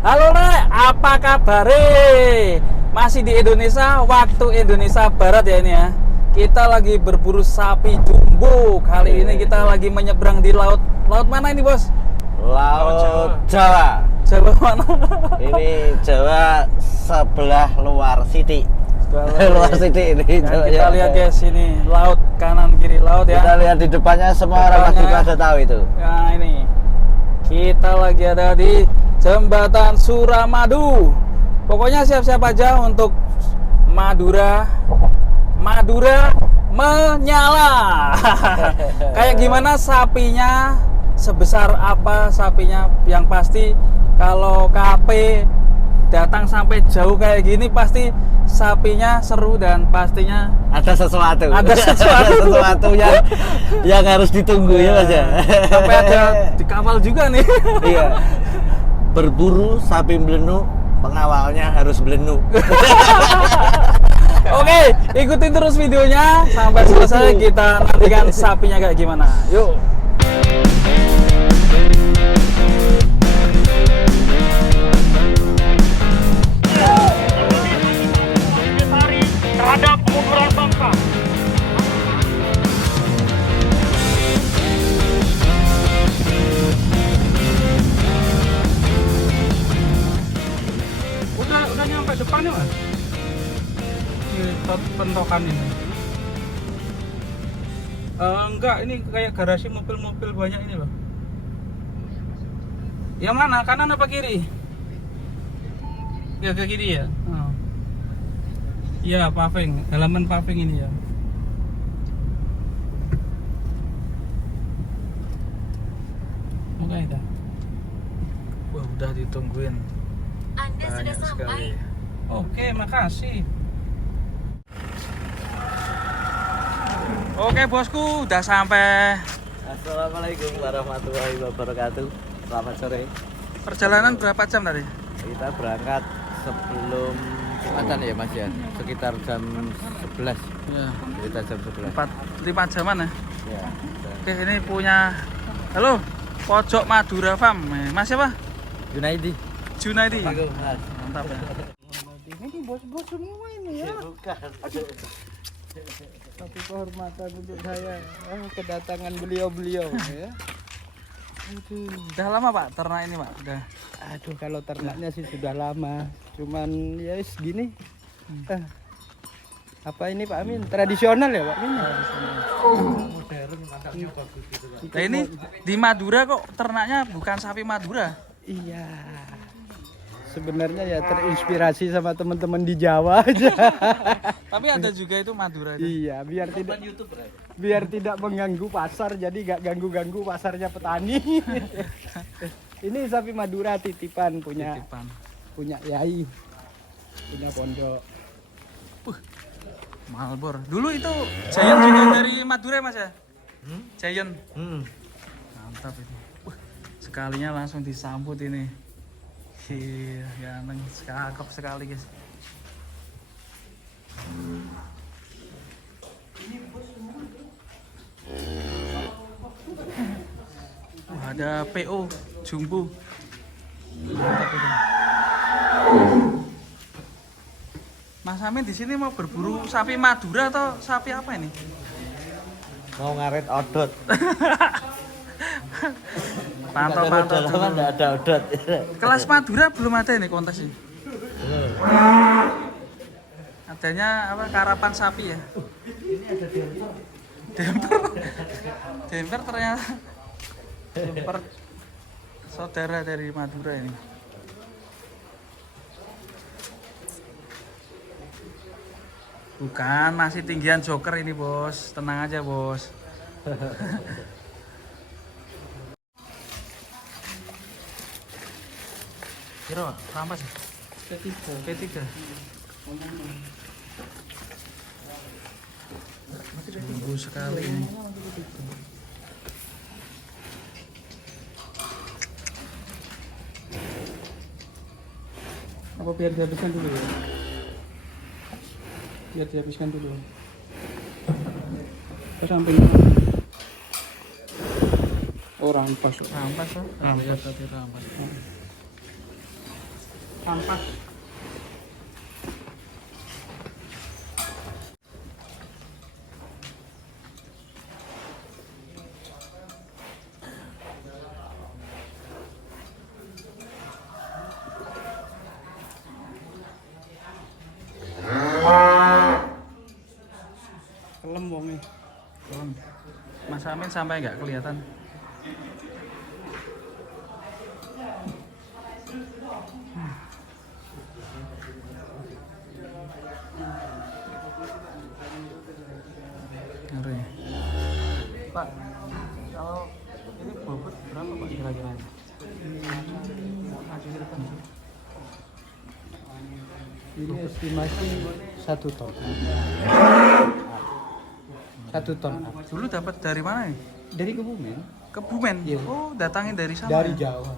Halo Rek, apa kabar? Masih di Indonesia, waktu Indonesia Barat ya ini ya. Kita lagi berburu sapi jumbo. Kali ini kita lagi menyeberang di laut. Laut mana ini, Bos? Laut Jawa. Jawa mana? Ini Jawa sebelah luar City. Luar City ini. Nah, Jawa, kita ya. lihat guys, ini laut kanan kiri laut ya. Kita lihat di depannya semua orang pasti pada tahu itu. Nah ini kita lagi ada di Jembatan Suramadu. Pokoknya siap-siap aja untuk Madura menyala. Kayak gimana sapinya, sebesar apa sapinya, yang pasti kalau KP datang sampai jauh kayak gini pasti sapinya seru dan pastinya Ada sesuatu. Ada sesuatu. Ada sesuatu yang harus ditunggu ya Mas ya. Sampai ada dikawal juga nih. Iya. Berburu sapi belenu, pengawalnya harus belenu. Oke, ikutin terus videonya sampai selesai, kita nantikan sapinya kayak gimana. Yuk. Terhadap pengukuran bangsa. Udah nyampe depannya Mas. Ini pentokan ini. Enggak, ini kayak garasi mobil-mobil banyak ini loh. Yang mana? Kanan apa kiri? Ya ke kiri ya. Oh. Iya, paving, halaman paving ini ya. Oke, dah. Wah, udah ditungguin. Anda sudah Banyak sampai. sekali. Oke, makasih. Oke, bosku, udah sampai. Assalamualaikum warahmatullahi wabarakatuh. Selamat sore. Perjalanan berapa jam tadi? Kita berangkat sebelum Jumatan ya Mas ya, sekitar jam 11. Ya, Kita jam 11. 5 jaman ya. Ya. Oke, ini punya. Halo, Pojok Madura Farm. Mas siapa? Junaidi. Junaidi. Mas. Mantap ya. Ini bos-bos semua ini ya. Bukan. Tapi kehormatan untuk saya kedatangan beliau-beliau ya. Aduh. Udah lama Pak ternak ini Pak? Udah. Aduh, kalau ternaknya sih sudah lama. Cuman ya segini. Apa ini Pak Amin? Tradisional ya Pak Amin? Modern, kandangnya bagus gitu Pak. Nah ini di Madura kok ternaknya bukan sapi Madura? Iya. Sebenarnya ya terinspirasi sama teman-teman di Jawa aja. Tapi ada juga itu Madura itu. Iya, biar tidak mengganggu pasar, jadi gak ganggu-ganggu pasarnya petani. Ini sapi Madura titipan punya Yai, punya pondok. Malbor. Dulu itu Giant juga dari Madura ya Mas ya? Giant. Mantap itu. Sekalinya langsung disambut ini. Iya, ganteng, cakep sekali guys. Wah, ada PO jumbo. Mantap itu. Mas Amin di sini mau berburu sapi Madura atau sapi apa ini? Mau ngaret odot. Pantau-pantau dulu. Enggak ada odot. Kelas Madura belum ada ini kontes ini. Adanya apa, karapan sapi ya? Demper. Demper ternyata. Demper saudara dari Madura ini. Bukan, masih tinggian joker ini bos. Tenang aja bos. Kira rampas P3. Tunggu sekali ini. Apa biar dihabiskan dulu ya? Biar dihabiskan dulu. Sampai oh rampas. Rampas toh? Rampas tadi rampas. sampah. Kelem wonge. Mas Amin sampai nggak kelihatan. Ngeri. Pak, kalau ini bobot berapa Pak kira-kira? Ini estimasi 1 ton. 1 ton. Dulu dapat dari mana nih? Dari Kebumen, Kebumen. Iya. Oh, datangin dari sana. dari ya? Jawa.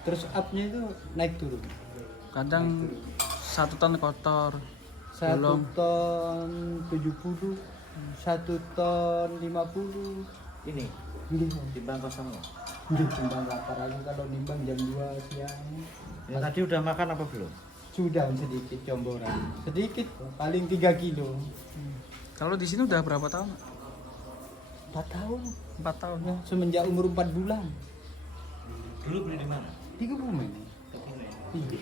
Terus up-nya itu naik turun. Kadang 1 ton kotor. 1 Belum. ton 70, 1 ton 50. Ini Ini timbang kosong. timbang lapar aja kalau nimbang jam 2 siang. Ya, tadi udah makan apa belum? Sudah sedikit comboran. Sedikit, paling 3 kilo. Kalau di sini udah berapa tahun? 4 tahun. 4 tahun. Ya, semenjak umur 4 bulan. Dulu beli di mana? Di Kebumen. Iya.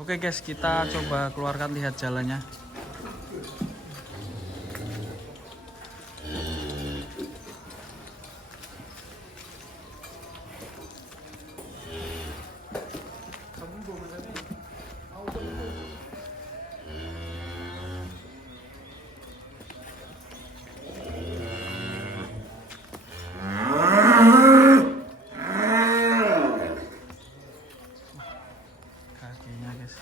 Oke guys, kita coba keluarkan lihat jalannya. Kakinya guys.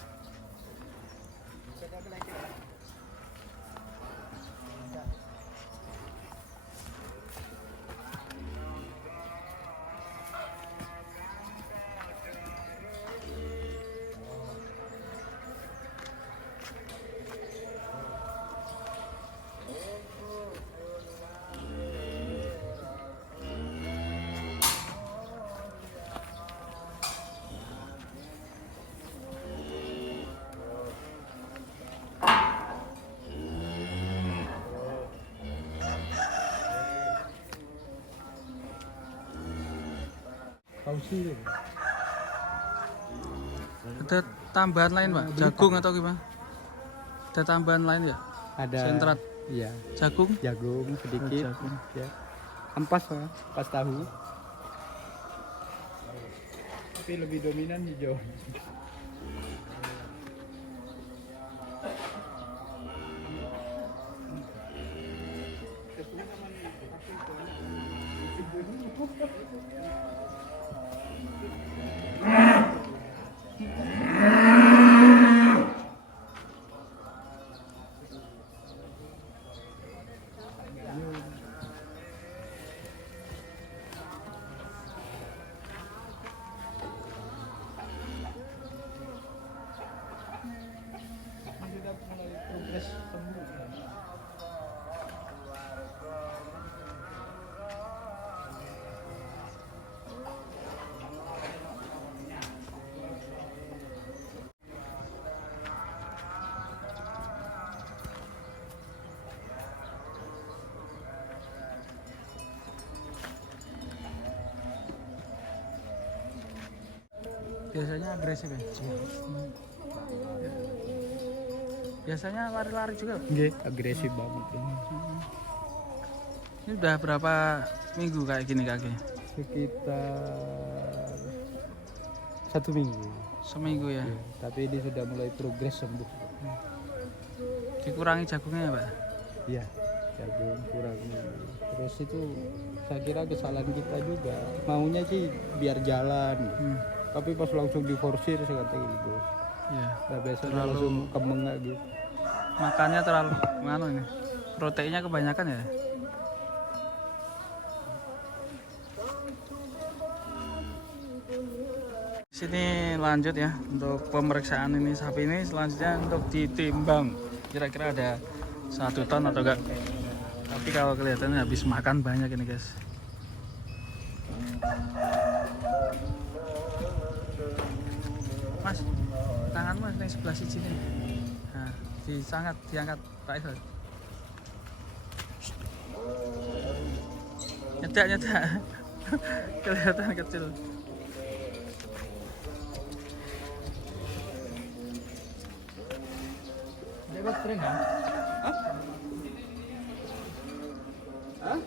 Pausi. Ada tambahan lain Pak? Jagung atau gimana? Ada tambahan lain ya? Ada Sentrat. Iya, Jagung? jagung sedikit. Jagung. Ya. Ampas ya, ampas tahu. Tapi lebih dominan hijau. Biasanya agresif ya? Biasanya lari-lari juga. Nggih, agresif banget. Ini udah berapa minggu kayak gini kaki? Sekitar 1 minggu. Seminggu ya? Ya, tapi ini sudah mulai progres sembuh. Dikurangi jagungnya ya Pak? Iya, jagung kurang. Terus itu saya kira kesalahan kita juga. Maunya sih biar jalan. Tapi pas langsung diforsir saya kata gitu. Iya. Nah, biasanya Terlalu- langsung kemengak gitu. Makannya terlalu nganu ini. Proteinnya kebanyakan ya? Sini lanjut ya untuk pemeriksaan ini sapi ini, selanjutnya untuk ditimbang. kira-kira ada 1 ton atau enggak. Tapi kalau kelihatannya habis makan banyak ini guys. Mas, tangan mas yang sebelah sini. Nah, diangkat Pak Isal. Nyedak. Kelihatan kecil. Lewat tren kan? Hah? Hah?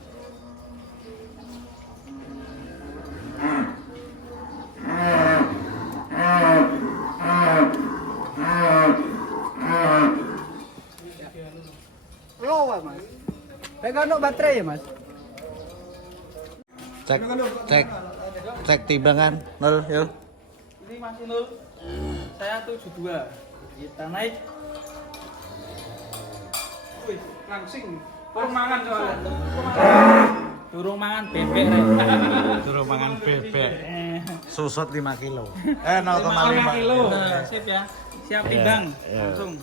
Lowa mas. Pegang no baterai ya mas? Cek timbangan nol yuk. Ini masih 0. Saya 72. Kita naik. Wih, langsing. Turun mangan soalnya. Turun mangan bebek rek. Suruh mangan bebek. Susut 5 kilo. 5 0,5 kilo. Nah, sip ya. Siap timbang. Iya. Langsung.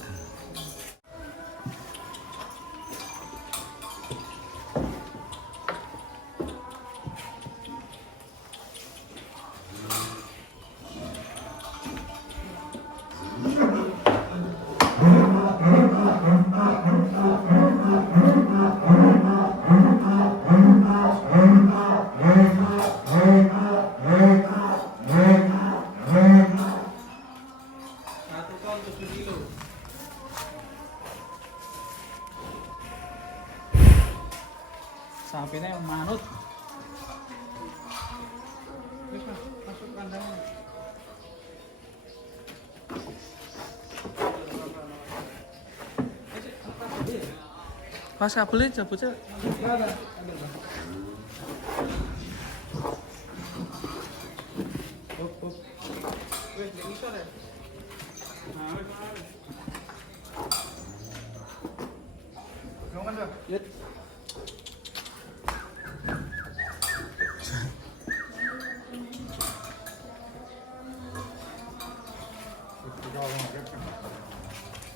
Sapinya yang manut. Masuk kandangnya. Pas kabelnya cabutnya.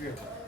Yeah.